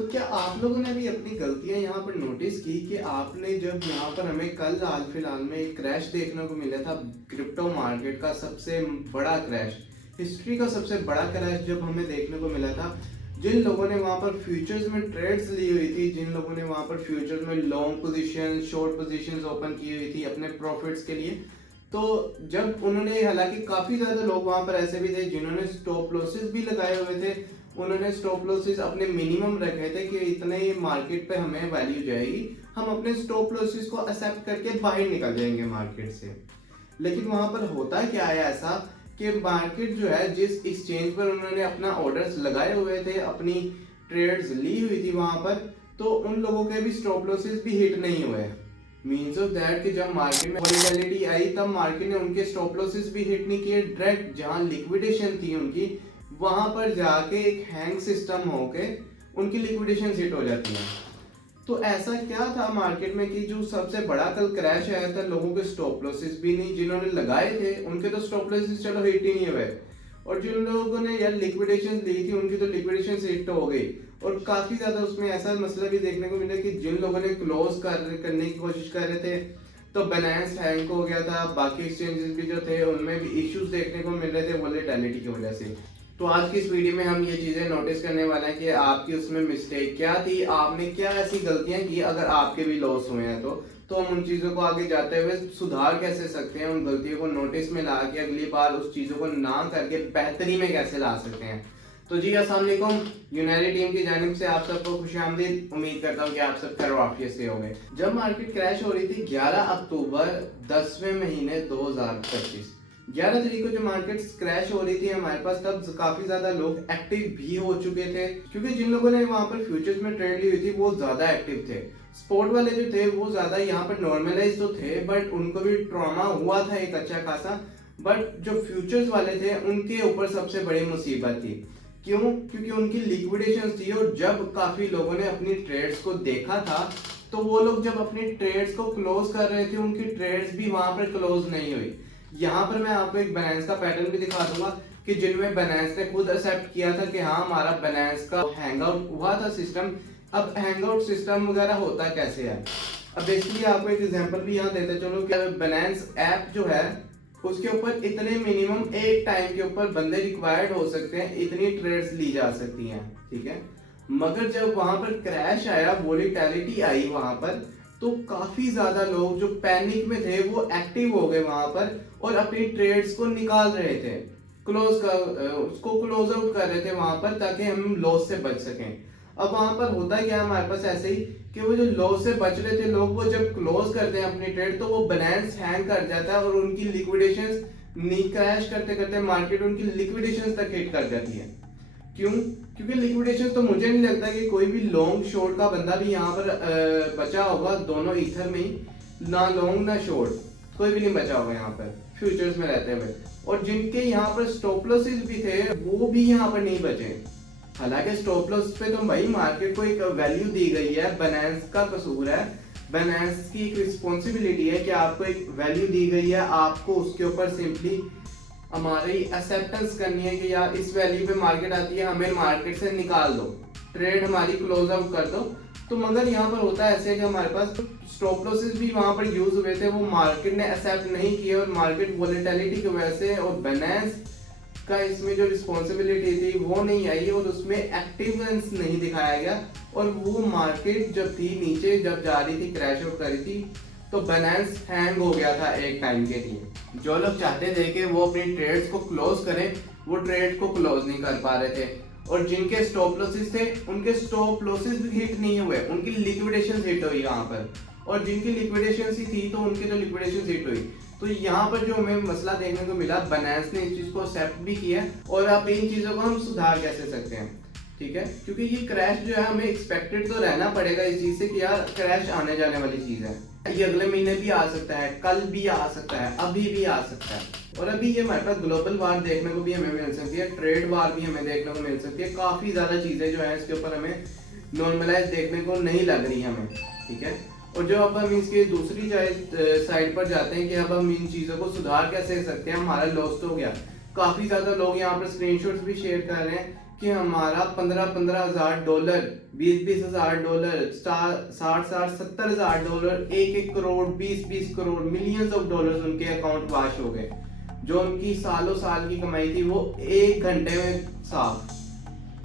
तो क्या आप लोगों ने भी अपनी गलतियां यहाँ पर नोटिस की कि आपने जब यहाँ पर हमें कल हाल फिलहाल में एक क्रैश देखने को मिला था, क्रिप्टो मार्केट का सबसे बड़ा क्रैश, हिस्ट्री का सबसे बड़ा क्रैश जब हमें देखने को मिला था। जिन लोगों ने वहां पर फ्यूचर्स में ट्रेड्स ली हुई थी, जिन लोगों ने वहां पर फ्यूचर्स में long position short positions open की हुई थी अपने प्रॉफिट्स के लिए, तो जब उन्होंने, हालांकि काफी ज्यादा लोग वहां पर ऐसे भी थे जिन्होंने स्टॉप लॉसेस भी लगाए हुए थे, उन्होंने स्टॉप लॉसेस अपने मिनिमम रखे थे कि इतने मार्केट पे हमें वैल्यू जाएगी, हम अपने स्टॉप लॉसेस को एक्सेप्ट करके बाहर निकल जाएंगे मार्केट से। लेकिन वहां पर होता क्या है ऐसा कि मार्केट जो है, जिस एक्सचेंज पर उन्होंने अपना ऑर्डर्स लगाए हुए थे, अपनी ट्रेड्स ली हुई थी वहां पर, तो उन लोगों के भी स्टॉप लॉसेस भी हिट नहीं हुए। मीन्स ऑफ दैट कि जब मार्केट में वोलेटिलिटी आई तब मार्केट ने उनके स्टॉप लॉसेस भी हिट नहीं किए, डायरेक्ट जहां लिक्विडेशन थी उनकी वहां पर जाके एक हैंग सिस्टम होके उनकी लिक्विडेशन हिट हो जाती है। तो ऐसा क्या था मार्केट में कि जो सबसे बड़ा कल क्रैश आया था, लोगों के स्टॉप लॉसेस भी नहीं, जिन्होंने लगाए थे उनके तो स्टॉप लॉसेस चलो हिट ही नहीं हुए, और जिन लोगों ने यार लिक्विडेशन ली थी उनकी तो लिक्विडेशन हिट हो गई। और काफी ज्यादा उसमें ऐसा मसला भी देखने को मिला कि जिन लोगों ने क्लोज करने की कोशिश कर रहे थे तो बाइनेंस हैंग हो गया था, बाकी एक्सचेंजेस भी जो थे उनमें भी इश्यूज देखने को मिल रहे थे वोलेटिलिटी की वजह से। तो आज की इस वीडियो में हम ये चीजें नोटिस करने वाले हैं कि आपकी उसमें मिस्टेक क्या थी, आपने क्या ऐसी गलतियां की, अगर आपके भी लॉस हुए हैं तो हम उन चीजों को आगे जाते हुए सुधार कैसे सकते हैं, उन गलतियों को नोटिस में ला के अगली बार उस चीजों को ना करके बेहतरी में कैसे ला सकते हैं। तो जी अस्सलाम वालेकुम, यूनाइटेड टीम की जानिब से आप सबको खुशामदीद। उम्मीद करता हूँ कि आप सब खैर आफियत से होंगे। जब मार्केट क्रैश हो रही थी 11 अक्टूबर 10वें महीने 2025, 11 तारीख को जो मार्केट क्रैश हो रही थी हमारे पास, तब काफी ज्यादा लोग एक्टिव भी हो चुके थे, क्योंकि जिन लोगों ने वहां पर फ्यूचर्स में ट्रेड ली हुई थी वो ज्यादा एक्टिव थे। स्पॉट वाले जो थे वो ज्यादा यहाँ पर नॉर्मलाइज तो थे, बट उनको भी ट्रॉमा हुआ था एक अच्छा खासा। बट जो फ्यूचर्स वाले थे उनके ऊपर सबसे बड़ी मुसीबत थी। क्यों? क्योंकि उनकी लिक्विडेशन थी, और जब काफी लोगों ने अपनी ट्रेड्स को देखा था तो वो लोग जब अपनी ट्रेड्स को क्लोज कर रहे थे उनकी ट्रेड्स भी वहां पर क्लोज नहीं हुई। यहाँ पर मैं आपको एक बाइनेंस का पैटर्न भी दिखा दूंगा कि जिनमें बाइनेंस ने खुद एक्सेप्ट किया था कि हाँ हमारा बाइनेंस का हैंगआउट हुआ था सिस्टम। अब हैंगआउट सिस्टम वगैरह होता कैसे है, अब बेसिकली आपको एक एग्जांपल भी यहाँ देते चलो कि बाइनेंस ऐप जो है उसके ऊपर इतने मिनिमम एक टाइम के ऊपर बंदे रिक्वायर्ड हो सकते हैं, इतनी ट्रेड्स ली जा सकती हैं, ठीक है। मगर जब वहां पर क्रैश आया, वोलेटिलिटी आई वहां पर, तो काफी ज्यादा लोग जो पैनिक में थे वो एक्टिव हो गए वहां पर और अपनी ट्रेड्स को निकाल रहे थे, उसको क्लोज आउट कर रहे थे वहां पर, ताकि हम लॉस से बच सकें। अब वहां पर होता क्या हमारे पास ऐसे ही कि वो जो लॉस से बच रहे थे लोग, वो जब क्लोज करते हैं अपनी ट्रेड तो वो बाइनेंस हैंग कर जाता है और उनकी लिक्विडेशंस क्रैश करते करते मार्केट उनकी लिक्विडेशंस तक हिट कर जाती है। क्यों? क्योंकि लिक्विडेशन तो मुझे नहीं लगता कि कोई भी लॉन्ग शॉर्ट का बंदा भी यहाँ पर बचा होगा, दोनों ईथर में ही, ना लॉन्ग ना शॉर्ट कोई भी नहीं बचा होगा यहाँ पर फ्यूचर्स में रहते हुए। और जिनके यहाँ पर स्टॉप लॉसेस भी थे वो भी यहाँ पर नहीं बचे। हालांकि स्टॉप लॉस पे तो भाई मार्केट को एक वैल्यू दी गई है, बाइनेंस का कसूर है, बाइनेंस की एक रिस्पॉन्सिबिलिटी है कि आपको एक वैल्यू दी गई है, आपको उसके ऊपर सिंपली हमारी एक्सेप्टेंस करनी है कि यार इस वैल्यू पे मार्केट आती है, हमें मार्केट से निकाल दो, ट्रेड हमारी क्लोज आउट कर दो। तो मगर यहाँ पर होता है ऐसे कि हमारे पास स्टॉप लॉसेस भी वहां पर यूज हुए थे, वो मार्केट ने एक्सेप्ट नहीं किए, और मार्केट वोलेटिलिटी की वजह से और बाइनेंस का इसमें जो रिस्पॉन्सिबिलिटी थी वो नहीं आई और उसमें एक्टिवनेस नहीं दिखाया गया। और वो मार्केट जब थी नीचे, जब जा रही थी, क्रैश आउट कर रही थी, तो बाइनेंस हैंग हो गया था एक टाइम के लिए। जो लोग चाहते थे कि वो अपनी ट्रेड्स को क्लोज करें वो ट्रेड को क्लोज नहीं कर पा रहे थे, और जिनके स्टॉप लॉसेस थे उनके स्टॉप लॉसेस भी हिट नहीं हुए, उनकी लिक्विडेशन हिट हुई यहाँ पर, और जिनकी लिक्विडेशन ही थी तो उनकी तो लिक्विडेशन हिट हुई। तो यहाँ पर जो हमें मसला देखने को मिला, बाइनेंस ने इस चीज को एक्सेप्ट भी किया, और अब इन चीजों को हम सुधार कैसे सकते हैं, ठीक है। क्योंकि ये क्रैश जो है हमें एक्सपेक्टेड तो रहना पड़ेगा इस चीज से कि यार क्रैश आने जाने वाली चीज है, ये अगले महीने भी आ सकता है, कल भी आ सकता है, अभी भी आ सकता है। और अभी ये हमारे पास ग्लोबल वार देखने को भी हमें मिल सकती है, ट्रेड वार भी हमें देखने को मिल सकती है, काफी ज्यादा चीजें जो है इसके ऊपर हमें नॉर्मलाइज देखने को नहीं लग रही हमें, ठीक है। और जो अब हम इसके दूसरी साइड पर जाते हैं कि अब हम इन चीजों को सुधार कैसे सकते हैं, हमारा लॉस तो हो गया, काफी ज्यादा लोग यहाँ पर स्क्रीनशॉट्स भी शेयर कर रहे हैं कि हमारा 15,000 dollar, 20,000 dollar, 60,000 dollar, 1 crore, 20 crore, millions of dollars उनके अकाउंट वाश हो गए। जो उनकी सालों साल की कमाई थी वो 1 घंटे में साफ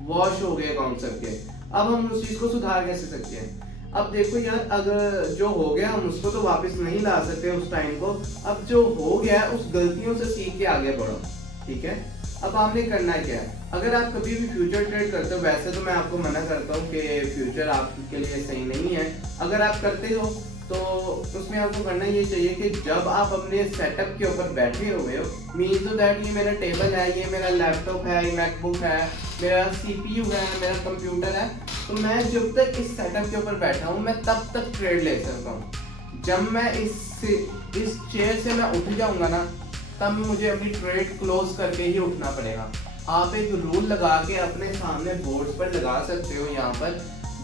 वॉश हो गए अकाउंट सबके। अब हम उस चीज को सुधार कैसे सकते हैं? अब देखो यार, अगर जो हो गया हम उसको तो वापस नहीं ला सकते उस टाइम को। अब जो हो गया उस गलतियों से सीख के आगे बढ़ो, ठीक है। अब आपने करना क्या है, अगर आप कभी भी फ्यूचर ट्रेड करते हो, वैसे तो मैं आपको मना करता हूँ कि फ्यूचर आपके लिए सही नहीं है। अगर आप करते हो तो उसमें आपको करना ये चाहिए कि जब आप अपने सेटअप के ऊपर बैठे हुए हो, मीन तो दैट ये मेरा टेबल है, ये मेरा लैपटॉप है, ये मैकबुक है, मेरा सीपीयू है, मेरा कंप्यूटर है, तो मैं जब तक इस सेटअप के ऊपर बैठा हूँ मैं तब तक ट्रेड ले सकता हूँ। जब मैं इस चेयर से मैं उठ जाऊंगा ना, तब मुझे अपनी ट्रेड क्लोज करके ही उठना पड़ेगा। आप एक रूल लगा के अपने सामने बोर्ड्स पर लगा सकते हो यहाँ पर,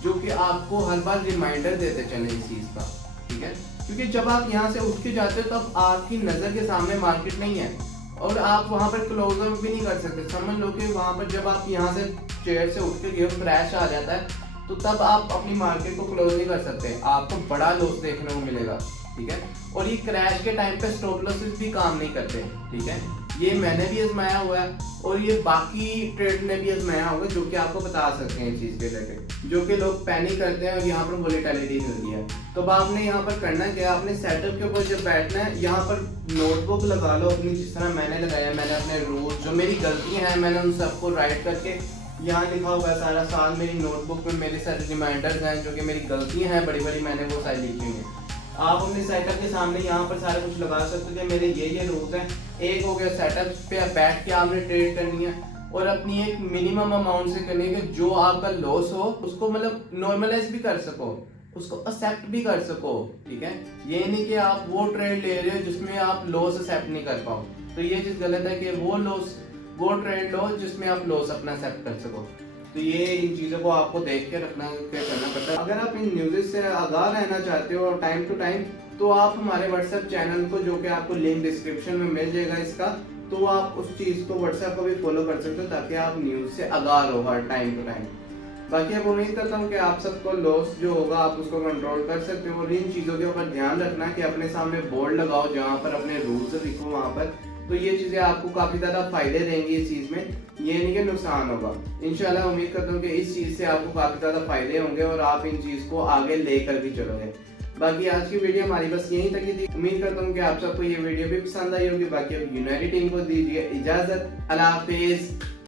जो कि आपको हर बार रिमाइंडर देते चले इस चीज का, ठीक है। क्योंकि जब आप यहाँ से उठ के जाते हो तब आपकी नजर के सामने मार्केट नहीं है और आप वहाँ पर क्लोज भी नहीं कर सकते। समझ लो कि वहाँ पर जब आप यहाँ से चेयर से उठ के क्रैश आ जाता है तो तब आप अपनी मार्केट को क्लोज नहीं कर सकते, आपको बड़ा लॉस देखने को मिलेगा, ठीक है। और ये क्रैश के टाइम पे स्टॉप लॉसेस भी काम नहीं करते, ठीक है। ये मैंने भी आजमाया हुआ है और ये बाकी ट्रेड ने भी आजमाया होगा, जो कि आपको बता सकते हैं इस चीज के रिलेटेड। जो कि लोग पैनिक करते हैं और यहाँ पर वोलेटिलिटी मिलती है। तो आपने यहाँ पर करना क्या, आपने सेटअप के ऊपर जब बैठना है, यहाँ पर नोटबुक लगा लो अपनी, जिस तरह मैंने लगाया। मैंने अपने रूल, जो मेरी गलतियां हैं, मैंने उन सबको राइट करके यहाँ लिखा हुआ है सारा साल। मेरी नोटबुक में मेरे सारे रिमाइंडर्स हैं, जो कि मेरी गलतियां हैं बड़ी बड़ी, मैंने वो सारी लिखी हुई हैं। आप अपने सेटअप के सामने यहाँ पर सारा कुछ लगा सकते हो कि मेरे ये रूल्स हैं। एक हो गया, सेटअप पे बैठ के आपने ट्रेड करनी है और अपनी एक मिनिमम अमाउंट से करनी है कि जो आपका लॉस हो उसको मतलब नॉर्मलाइज भी कर सको, उसको एक्सेप्ट भी कर सको, ठीक है। ये नहीं कि आप वो ट्रेड ले रहे हो जिसमें आप लॉस एक्सेप्ट नहीं कर पाओ, तो ये चीज गलत है कि वो ट्रेड लो जिसमें आप लॉस अपना एक्सेप्ट कर सको। तो ये इन चीज़ों को आपको देख के रखना करना पड़ता है। अगर आप इन न्यूज़ से आगाह रहना चाहते हो टाइम टू टाइम, तो आप हमारे व्हाट्सएप चैनल को, जो कि आपको लिंक डिस्क्रिप्शन में मिल जाएगा इसका, तो आप उस चीज़ को व्हाट्सएप को भी फॉलो कर सकते हो ताकि आप न्यूज़ से आगाह रहो हर टाइम टू टाइम। बाकी अब उम्मीद करता हूँ कि आप सबको लॉस जो होगा आप उसको कंट्रोल कर सकते हो। और इन चीज़ों के ऊपर ध्यान रखना कि अपने सामने बोर्ड लगाओ जहाँ पर अपने रूल्स लिखो वहाँ पर, तो ये चीज़ें आपको काफ़ी ज़्यादा फायदे देंगी इस चीज़ में, ये नहीं कि नुकसान होगा। इंशाल्लाह उम्मीद करता हूँ कि इस चीज़ से आपको काफ़ी ज़्यादा फायदे होंगे और आप इन चीज़ को आगे लेकर भी चलोगे। बाकी आज की वीडियो हमारी बस यहीं तक ही थी। उम्मीद करता हूँ कि आप सबको ये वीडियो भी पसंद आई होगी। बाकी अब यूनाइटेड टीम को दीजिए इजाज़त। अल्लाह हाफिज़।